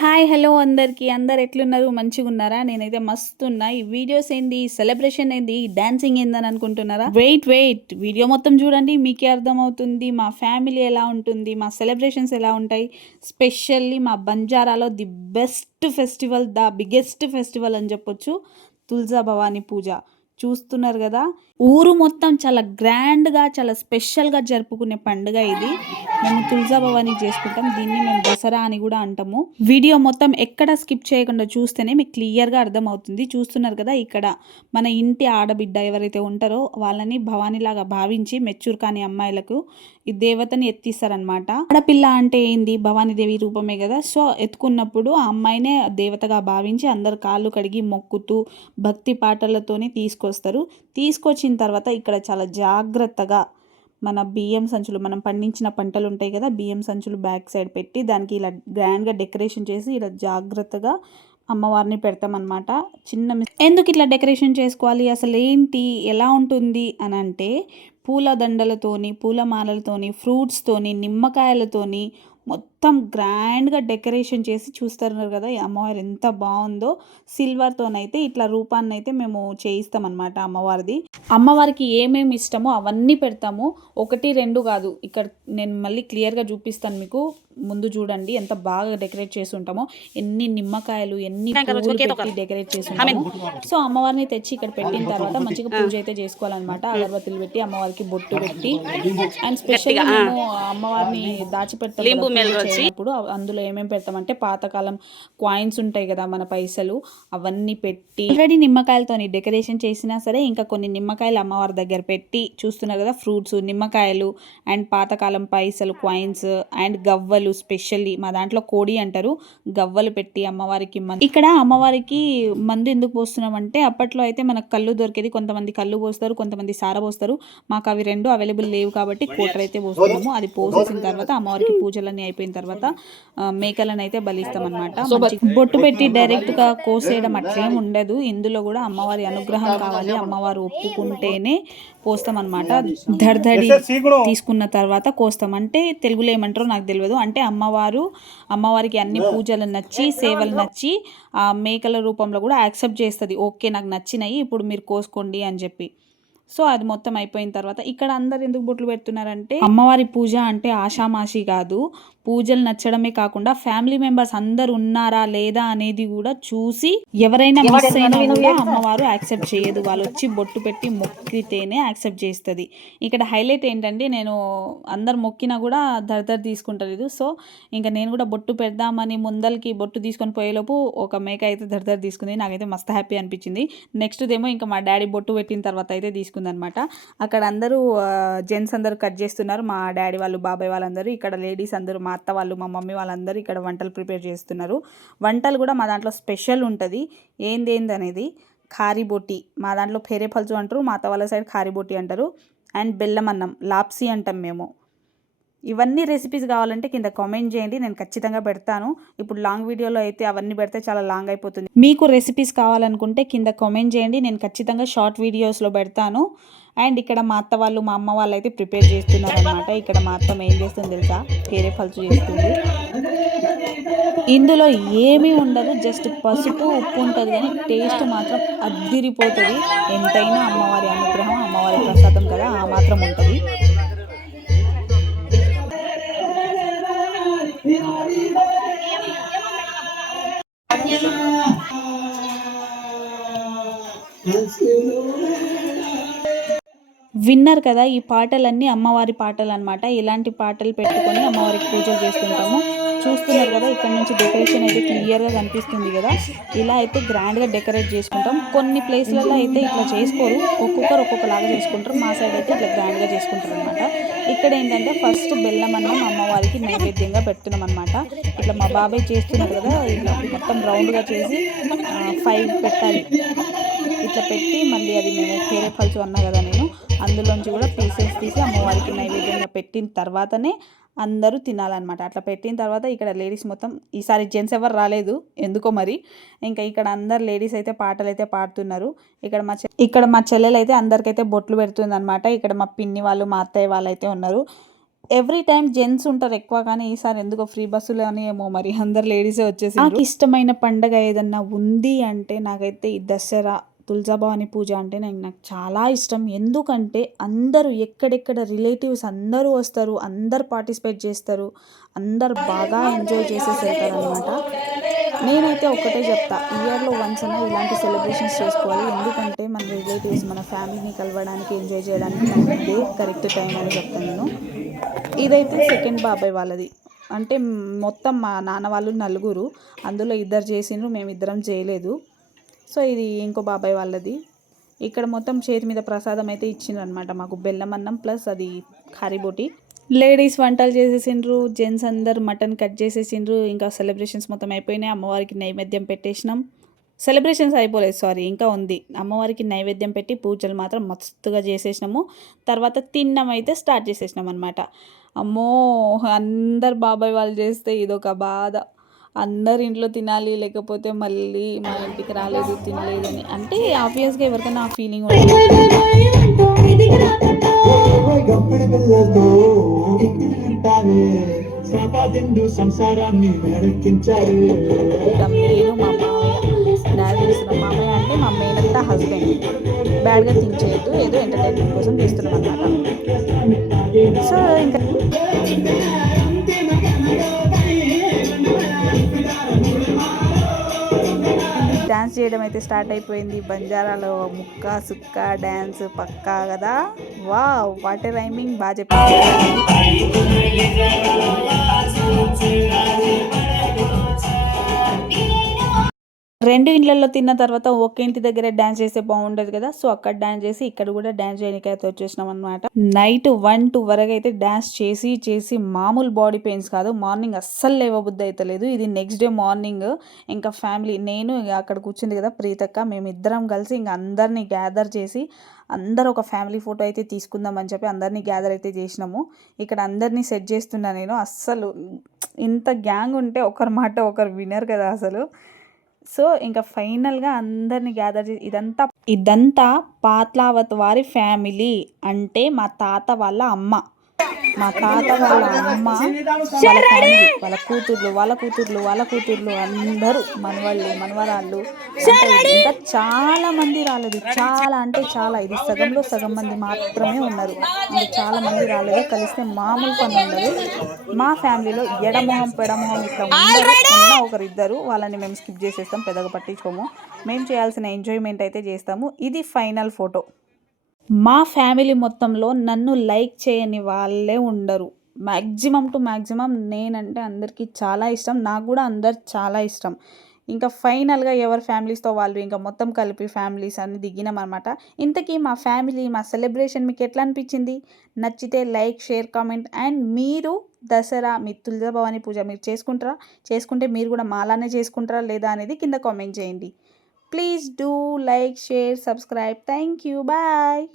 Hi hello అందరికీ. అందరు ఎట్లున్నారు? మంచిగా ఉన్నారా నేనైతే మస్తు ఉన్నా ఈ వీడియోస్ ఏంది? సెలబ్రేషన్ ఏంది? డాన్సింగ్ ఏందని అనుకుంటున్నారా? Wait wait. వీడియో మొత్తం చూడండి. మీకే అర్థమవుతుంది. మా ఫ్యామిలీ ఎలా ఉంటుంది? మా సెలబ్రేషన్స్ ఎలా ఉంటాయి? స్పెషల్లీ మా బంజారాలో the best festival the biggest festival అని చెప్పొచ్చు. తులజా భవానీ పూజ. చూస్తున్నారు కదా. ఊరు మొత్తం చాలా గ్రాండ్గా చాలా స్పెషల్గా జరుపుకునే పండుగ ఇది. మేము తులజాభవాని చేసుకుంటాం. దీన్ని మేము దసరా అని కూడా అంటాము. వీడియో మొత్తం ఎక్కడ స్కిప్ చేయకుండా చూస్తేనే మీకు క్లియర్గా అర్థమవుతుంది. చూస్తున్నారు కదా ఇక్కడ మన ఇంటి ఆడబిడ్డ ఎవరైతే ఉంటారో వాళ్ళని భవానీలాగా భావించి మెచ్యూర్ కాని అమ్మాయిలకు ఈ దేవతని ఎత్తిస్తారనమాట ఆడపిల్ల అంటే ఏంది? భవానీదేవి రూపమే కదా. సో ఎత్తుకున్నప్పుడు ఆ అమ్మాయినే దేవతగా భావించి అందరు కాళ్ళు కడిగి మొక్కుతూ భక్తి పాటలతోనే తీసుకొస్తారు. తీసుకొచ్చిన తర్వాత ఇక్కడ చాలా జాగ్రత్తగా మన బియ్యం సంచులు మనం పండించిన పంటలు ఉంటాయి కదా బియ్యం సంచులు బ్యాక్ సైడ్ పెట్టి దానికి ఇలా గ్రాండ్గా డెకరేషన్ చేసి ఇలా జాగ్రత్తగా అమ్మవారిని పెడతామన్నమాట. చిన్న మిస్ ఎందుకు ఇట్లా డెకరేషన్ చేసుకోవాలి? అసలు ఏంటి ఎలా ఉంటుంది? అని అంటే పూలదండలతోని పూలమాలలతోని ఫ్రూట్స్తోని నిమ్మకాయలతోని మొత్తం గ్రాండ్గా డెకరేషన్ చేసి చూస్తారు కదా ఈ అమ్మవారు ఎంత బాగుందో. సిల్వర్తోనైతే ఇట్లా రూపాన్ని అయితే మేము చేయిస్తామన్నమాట అమ్మవారిది. అమ్మవారికి ఏమేమి ఇష్టమో అవన్నీ పెడతాము. ఒకటి రెండు కాదు. ఇక్కడ నేను మళ్ళీ క్లియర్గా చూపిస్తాను మీకు. ముందు చూడండి ఎంత బాగా డెకరేట్ చేసి ఉంటామో. ఎన్ని నిమ్మకాయలు ఎన్ని పెట్టి డెకరేట్ చేసి ఉంటామో. సో అమ్మవారిని తెచ్చి ఇక్కడ పెట్టిన తర్వాత మంచిగా పూజ అయితే చేసుకోవాలన్నమాట. అగరబత్తులు పెట్టి అమ్మవారికి బొట్టు పెట్టి. అండ్ స్పెషల్ మేము అమ్మవారిని చేసినప్పుడు అందులో ఏమేమి పెడతామంటే పాతకాలం కాయిన్స్ ఉంటాయి కదా మన పైసలు అవన్నీ పెట్టి ఆల్రెడీ నిమ్మకాయలతోని డెకరేషన్ చేసినా సరే ఇంకా కొన్ని నిమ్మకాయలు అమ్మవారి దగ్గర పెట్టి చూస్తున్నారు కదా ఫ్రూట్స్ నిమ్మకాయలు అండ్ పాతకాలం పైసలు కాయిన్స్ అండ్ గవ్వలు స్పెషల్లీ మా దాంట్లో కోడి అంటారు గవ్వలు పెట్టి అమ్మవారికి మందు. ఇక్కడ అమ్మవారికి మందు ఎందుకు పోస్తున్నామంటే అప్పట్లో అయితే మనకు కళ్ళు దొరికేది కొంతమంది కళ్ళు పోస్తారు కొంతమంది సార పోస్తారు. మాకు అవి రెండు అవైలబుల్ లేవు కాబట్టి కోటర్ అయితే పోస్తున్నాము. అది పోసేసిన తర్వాత అమ్మవారికి పూజలన్నీ అయిపోయిన తర్వాత మేకలను అయితే బలిస్తాం అనమాట బొట్టు పెట్టి డైరెక్ట్గా కోసేయడం అట్లేం ఉండదు. ఇందులో కూడా అమ్మవారి అనుగ్రహం కావాలి అమ్మవారు ఒప్పుకుంటేనే పోస్తాం అనమాట దడదడి తీసుకున్న తర్వాత కోస్తాం. అంటే తెలుగులో ఏమంటారో నాకు తెలియదు. అంటే అమ్మవారు అమ్మవారికి అన్ని పూజలు నచ్చి సేవలు నచ్చి ఆ మేకల రూపంలో కూడా యాక్సెప్ట్ చేస్తుంది. ఓకే నాకు నచ్చినాయి ఇప్పుడు మీరు కోసుకోండి అని చెప్పి. సో అది మొత్తం అయిపోయిన తర్వాత ఇక్కడ అందరు ఎందుకు బొట్లు పెడుతున్నారంటే అమ్మవారి పూజ అంటే ఆషామాషి కాదు. పూజలు నచ్చడమే కాకుండా ఫ్యామిలీ మెంబర్స్ అందరు ఉన్నారా లేదా అనేది కూడా చూసి ఎవరైనా మిస్ అయినా కూడా అమ్మవారు యాక్సెప్ట్ చేయదు. వాళ్ళు వచ్చి బొట్టు పెట్టి మొక్కితేనే యాక్సెప్ట్ చేస్తుంది. ఇక్కడ హైలైట్ ఏంటంటే నేను అందరు మొక్కినా కూడా దర్దర్ తీసుకుంటలేదు. సో ఇంకా నేను కూడా బొట్టు పెడదామని ముందలకి బొట్టు తీసుకొని పోయేలోపు ఒక మేక అయితే దర్దర్ తీసుకుంది. నాకైతే మస్తు హ్యాపీ అనిపించింది. నెక్స్ట్ ఏమో ఇంకా మా డాడీ బొట్టు పెట్టిన తర్వాత అయితే తీసుకుందనమాట. అక్కడ అందరూ జెంట్స్ అందరూ కట్ చేస్తున్నారు. మా డాడీ వాళ్ళు బాబాయ్ వాళ్ళందరూ ఇక్కడ లేడీస్ అందరూ మా అత్త వాళ్ళు మా మమ్మీ వాళ్ళందరూ ఇక్కడ వంటలు ప్రిపేర్ చేస్తున్నారు. వంటలు కూడా మా దాంట్లో స్పెషల్ ఉంటుంది. ఏంది అనేది బొట్టి. మా దాంట్లో ఫేరే పలుచు అంటారు మా అత్త వాళ్ళ సైడ్ బొట్టి అంటారు. అండ్ బెల్లం అన్నం లాప్సీ అంటాం మేము. ఇవన్నీ రెసిపీస్ కావాలంటే కింద కామెంట్ చేయండి నేను ఖచ్చితంగా పెడతాను. ఇప్పుడు లాంగ్ వీడియోలో అయితే అవన్నీ పెడితే చాలా లాంగ్ అయిపోతుంది. మీకు రెసిపీస్ కావాలనుకుంటే కింద కామెంట్ చేయండి నేను ఖచ్చితంగా షార్ట్ వీడియోస్లో పెడతాను. అండ్ ఇక్కడ మా అత్త వాళ్ళు మా అమ్మ వాళ్ళు అయితే ప్రిపేర్ చేస్తున్నారు అనమాట ఇక్కడ మా అత్తం ఏం చేస్తుంది తెలుసా? కేరే పలుచు చేస్తుంది. ఇందులో ఏమీ ఉండదు జస్ట్ పసుపు ఉప్పు ఉంటుంది కానీ టేస్ట్ మాత్రం అద్దిరిపోతుంది. ఎంతైనా అమ్మవారి అనుగ్రహం అమ్మవారి ప్రసాదం కదా ఆ మాత్రం ఉంటుంది. విన్నారు కదా ఈ పాటలన్నీ అమ్మవారి పాటలు అనమాట ఇలాంటి పాటలు పెట్టుకొని అమ్మవారికి పూజలు చేస్తుంటాము. చూస్తున్నారు కదా ఇక్కడ నుంచి డెకరేషన్ అయితే క్లియర్గా కనిపిస్తుంది కదా. ఇలా అయితే గ్రాండ్గా డెకరేట్ చేసుకుంటాం. కొన్ని ప్లేస్లలో అయితే ఇట్లా చేసుకోరు. ఒక్కొక్కరు ఒక్కొక్కలాగా చేసుకుంటారు. మా సైడ్ అయితే ఇట్లా గ్రాండ్గా చేసుకుంటారు అనమాట ఇక్కడ ఏంటంటే ఫస్ట్ బెల్లం అన్నం అమ్మవారికి నైవేద్యంగా పెడుతున్నాం అనమాట ఇట్లా మా బాబాయ్ చేస్తున్నారు కదా ఇట్లా మొత్తం రౌండ్గా చేసి ఫైవ్ పెట్టాలి. ఇట్లా పెట్టి మళ్ళీ అది మేము కేరే ఫల్స్ అన్నా కదా నేను అందులోంచి కూడా పీసెస్ తీసి అమ్మవారికి నైవేద్యంగా పెట్టిన తర్వాతనే అందరూ తినాలన్నమాట. అట్లా పెట్టిన తర్వాత ఇక్కడ లేడీస్ మొత్తం ఈసారి జెంట్స్ ఎవరు రాలేదు. ఎందుకో మరి. ఇంకా ఇక్కడ అందరు లేడీస్ అయితే పాటలు అయితే పాడుతున్నారు. ఇక్కడ మా ఇక్కడ మా చెల్లెలు అయితే అందరికైతే బొట్లు పెడుతుంది అనమాట ఇక్కడ మా పిన్ని వాళ్ళు మా అత్తయ్య వాళ్ళు అయితే ఉన్నారు. ఎవ్రీ టైం జెంట్స్ ఉంటారు ఎక్కువ కానీ ఈసారి ఎందుకో ఫ్రీ బస్సులు అని ఏమో మరి అందరు లేడీసే వచ్చేసి నాకు ఇష్టమైన పండగ ఏదన్నా ఉంది అంటే నాకైతే ఈ దసరా తులజాభవాని పూజ అంటే నాకు నాకు చాలా ఇష్టం. ఎందుకంటే అందరూ ఎక్కడెక్కడ రిలేటివ్స్ అందరూ వస్తారు అందరు పార్టిసిపేట్ చేస్తారు అందరు బాగా ఎంజాయ్ చేసేసి వెళ్తారు అనమాట నేనైతే ఒక్కటే చెప్తా ఇయర్లో వన్స్ అయినా ఇలాంటి సెలబ్రేషన్స్ చేసుకోవాలి. ఎందుకంటే మన రిలేటివ్స్ మన ఫ్యామిలీని కలవడానికి ఎంజాయ్ చేయడానికి మనకి కరెక్ట్ టైం అని చెప్తాను నేను. ఇదైతే సెకండ్ బాబాయ్ వాళ్ళది. అంటే మొత్తం మా నాన్న వాళ్ళు నలుగురు అందులో ఇద్దరు చేసిండ్రు మేము ఇద్దరం చేయలేదు. సో ఇది ఇంకో బాబాయ్ వాళ్ళది. ఇక్కడ మొత్తం చేతి మీద ప్రసాదం అయితే ఇచ్చిండ్రనమాట మాకు. బెల్లం అన్నం ప్లస్ అది కారిబోటి లేడీస్ వంటలు చేసేసిండ్రు జెంట్స్ అందరు మటన్ కట్ చేసేసిండ్రు. ఇంకా సెలబ్రేషన్స్ మొత్తం అయిపోయినాయి. అమ్మవారికి నైవేద్యం పెట్టేసినాం. సెలబ్రేషన్స్ అయిపోలేదు సారీ ఇంకా ఉంది. అమ్మవారికి నైవేద్యం పెట్టి పూజలు మాత్రం మస్తుగా చేసేసినాము. తర్వాత తిన్నాం అయితే స్టార్ట్ చేసేసినాం అనమాట అమ్మో అందరు బాబాయ్ వాళ్ళు చేస్తే ఇదొక బాధ. అందరు ఇంట్లో తినాలి లేకపోతే మళ్ళీ మా ఇంటికి రాలేదు తినలేదని అంటే ఆబ్వియస్గా ఎవరికైనా ఆ ఫీలింగ్ ఉంటుంది. సంసారాన్ని నేను మా మామయ్య డాడీ తీస్తున్నాం మామయ్య అంటే మా మేనత్త హస్బెండ్ బ్యాడ్గా థింక్ చేయొద్దు ఏదో ఎంటర్టైన్మెంట్ కోసం తీస్తున్నాం అనమాట సో ఇంకా డ్యాన్స్ చేయడం అయితే స్టార్ట్ అయిపోయింది. బంజారాలో ముక్క సుక్క డ్యాన్స్ పక్కా కదా? వా వాటర్ రైమింగ్! బాగా చెప్పారు. రెండు ఇండ్లలో తిన్న తర్వాత ఒకే ఇంటి దగ్గర డ్యాన్స్ చేస్తే బాగుండదు కదా. సో అక్కడ డ్యాన్స్ చేసి ఇక్కడ కూడా డ్యాన్స్ చేయడానికి అయితే వచ్చేసినాం అనమాట నైట్ వన్ టూ వరకు అయితే డ్యాన్స్ చేసి చేసి మామూలు బాడీ పెయిన్స్ కాదు. మార్నింగ్ అస్సలు లేవబుద్ధి అయితే లేదు. ఇది నెక్స్ట్ డే మార్నింగ్ ఇంకా ఫ్యామిలీ నేను అక్కడ కూర్చుంది కదా ప్రీతక్క మేమిద్దరం కలిసి ఇంకా అందరినీ గ్యాదర్ చేసి అందరు ఒక ఫ్యామిలీ ఫోటో అయితే తీసుకుందాం అని చెప్పి అందరినీ గ్యాదర్ అయితే చేసినాము. ఇక్కడ అందరినీ సెట్ చేస్తున్నా నేను. అస్సలు ఇంత గ్యాంగ్ ఉంటే ఒకరి మాట ఒకరు వినరు కదా అసలు. సో ఇంకా ఫైనల్గా అందరిని గ్యాదర్ చేసి ఇదంతా ఇదంతా పాత్లావత్ వారి ఫ్యామిలీ అంటే మా తాత వాళ్ళ అమ్మ. మా తాత వాళ్ళ అమ్మ వాళ్ళ ఫ్యామిలీ వాళ్ళ కూతుర్లు వాళ్ళ కూతుర్లు వాళ్ళ కూతుర్లు అందరూ మనవాళ్ళు మనవరాళ్ళు ఇంకా చాలా మంది రాలేదు. చాలా అంటే చాలా. ఇది సగంలో సగం మంది మాత్రమే ఉన్నారు. ఇంకా చాలా మంది రాలేదు. కలిస్తే మామూలు పని ఉండదు. మా ఫ్యామిలీలో ఎడమొహం పెడమొహం ఇట్లా ఉన్న ఒకరిద్దరు. వాళ్ళని మేము స్కిప్ చేసేస్తాం. పెద్దగా పట్టించుకోము. మేము చేయాల్సిన ఎంజాయ్మెంట్ అయితే చేస్తాము. ఇది ఫైనల్ ఫోటో మా ఫ్యామిలీ మొత్తంలో నన్ను లైక్ చేయని వాళ్ళే ఉండరు. మ్యాక్సిమం టు మ్యాక్సిమం నేనంటే అందరికీ చాలా ఇష్టం. నాకు కూడా అందరు చాలా ఇష్టం. ఇంకా ఫైనల్గా ఎవరి ఫ్యామిలీస్తో వాళ్ళు ఇంకా మొత్తం కలిపి ఫ్యామిలీస్ అని దిగినాం అనమాట ఇంతకీ మా ఫ్యామిలీ మా సెలబ్రేషన్ మీకు ఎట్లా అనిపించింది? నచ్చితే లైక్ షేర్ కామెంట్ అండ్ మీరు దసరా మీ తులజాభవాని పూజ మీరు చేసుకుంటారా? చేసుకుంటే మీరు కూడా మాలానే చేసుకుంటారా లేదా అనేది కింద కామెంట్ చేయండి. Please do like share subscribe. Thank you. Bye.